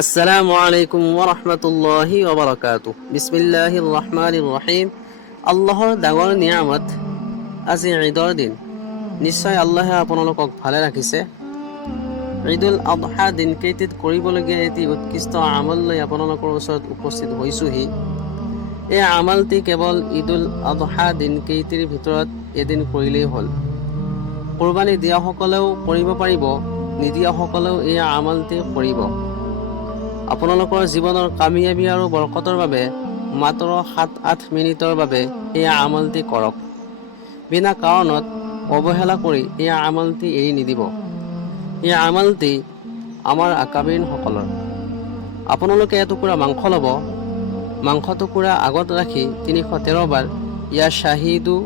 আসসালামু আলাইকুম ওয়া ৰাহমাতুল্লাহি ওয়া বাৰাকাতুহু। বিসমিল্লাহিৰ ৰহমানিৰ ৰহিম। আল্লাহৰ ডাঙৰ নিয়ামত, আজি ঈদৰ দিন। নিশ্চয় আল্লাহে আপোনালোকক ভালে ৰাখিছে। ঈদুল আদহা দিনকেইটিত কৰিবলগীয়া এটি উৎকৃষ্ট আমল লৈ আপোনালোকৰ ওচৰত উপস্থিত হৈছোহি। এই আমলটি কেৱল ঈদুল আদহা দিনকেইটিৰ ভিতৰত এদিন কৰিলেই হ'ল। কুৰবানী দিয়াসকলেও কৰিব পাৰিব, নিদিয়াসকলেও এই আমলটি কৰিব। আপোনালোকৰ জীৱনৰ কামিয়াবী আৰু বৰকতৰ বাবে মাত্ৰ 7-8 মিনিটৰ বাবে এই আমলটি কৰক। বিনা কাৰণত অৱহেলা কৰি এই আমলটি এৰি নিদিব। এই আমলটি আমাৰ আকাবিৰিনসকলৰ। আপোনালোকে এটুকুৰা মাংস ল'ব। মাংস টুকুৰা আগত ৰাখি 313 বাৰ ইয়া শ্বাহিদু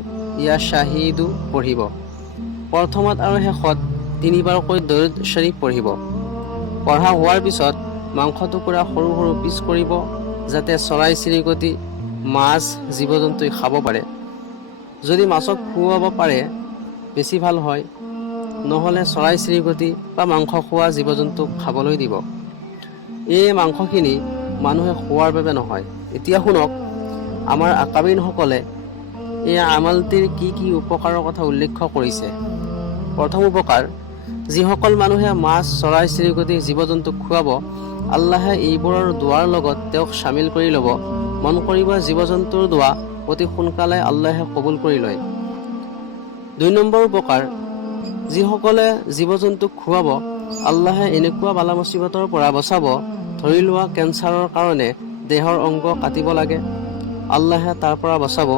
ইয়া শ্বাহিদু পঢ়িব। প্ৰথমত আৰু শেষত 3 বাৰকৈ দৰুদ শৰীফ পঢ়িব। পঢ়া হোৱাৰ পিছত মাংস টুকুৰা সৰু সৰু পিচ কৰিব, যাতে চৰাই চিৰিকটি, মাছ, জীৱ জন্তুই খাব পাৰে। যদি মাছক খুৱাব পাৰে বেছি ভাল হয়, নহ'লে চৰাই চিৰিকটি বা মাংস খোৱা জীৱ জন্তুক খাবলৈ দিব। এই মাংসখিনি মানুহে খোৱাৰ বাবে নহয়। এতিয়া শুনক, আমাৰ আকাবিৰিনসকলে এই আমলটিৰ কি কি উপকাৰৰ কথা উল্লেখ কৰিছে। প্ৰথম উপকাৰ, যিসকল মানুহে মাছ, চৰাই চিৰিকটি, জীৱ জন্তুক খুৱাব, আল্লাহে এইবোৰৰ দোৱাৰ লগত তেওঁক চামিল কৰি ল'ব। মন কৰিব, জীৱ জন্তুৰ দোৱা অতি সোনকালে আল্লাহে কবুল কৰি লয়। 2 নম্বৰ উপকাৰ, যিসকলে জীৱ জন্তুক খুৱাব, আল্লাহে এনেকুৱা বালা মুচিবতৰ পৰা বচাব। ধৰি লোৱা কেঞ্চাৰৰ কাৰণে দেহৰ অংগ কাটিব লাগে, আল্লাহে তাৰ পৰা বচাব।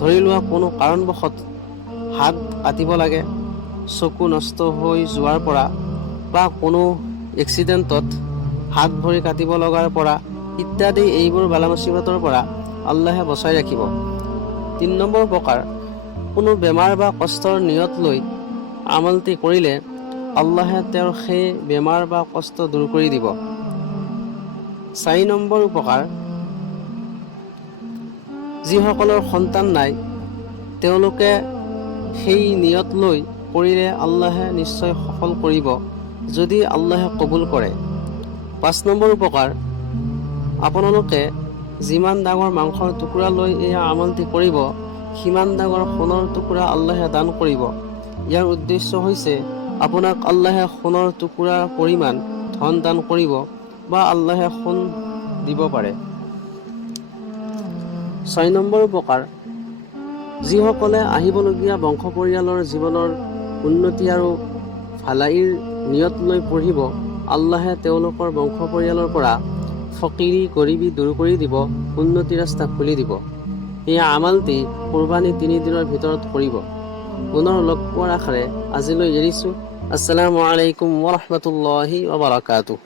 ধৰি লোৱা কোনো কাৰণবশত হাত কাটিব লাগে, চকু নষ্ট হৈ যোৱাৰ পৰা, বা কোনো এক্সিডেণ্টত হাত ভৰি কাটিব লগাৰ পৰা ইত্যাদি, এইবোৰ বালা মুচিবতৰ পৰা আল্লাহে বচাই ৰাখিব। 3 নম্বৰ উপকাৰ, কোনো বেমাৰ বা কষ্টৰ নিয়ত লৈ আমলটি কৰিলে আল্লাহে তেওঁৰ সেই বেমাৰ বা কষ্ট দূৰ কৰি দিব। 4 নম্বৰ উপকাৰ, যিসকলৰ সন্তান নাই তেওঁলোকে সেই নিয়ত লৈ কৰিলে আল্লাহে নিশ্চয় সফল কৰিব, যদি আল্লাহে কবুল কৰে। 5 নম্বৰ উপকাৰ, আপোনালোকে যিমান ডাঙৰ মাংসৰ টুকুৰা লৈ এই আমলটি কৰিব, সিমান ডাঙৰ সোণৰ টুকুৰা আল্লাহে দান কৰিব। ইয়াৰ উদ্দেশ্য হৈছে আপোনাক আল্লাহে সোণৰ টুকুৰাৰ পৰিমাণ ধন দান কৰিব, বা আল্লাহে সোণ দিব পাৰে। 6 নম্বৰ উপকাৰ, যিসকলে আহিবলগীয়া বংশ পৰিয়ালৰ জীৱনৰ উন্নতি আৰু ভালাইৰ নিয়ত লৈ পঢ়িব, আল্লাহে তেওঁলোকৰ বংশ পৰিয়ালৰ পৰা ফকিৰি গৰিবী দূৰ কৰি দিব, উন্নতিৰ ৰাস্তা খুলি দিব। এই আমলটি কুৰবানী 3 দিনৰ ভিতৰত কৰিব। পুনৰ লগ পোৱাৰ আশাৰে আজিলৈ এৰিছোঁ। আসসালামু আলাইকুম ওয়া ৰাহমাতুল্লাহি ওয়া বাৰাকাতুহু।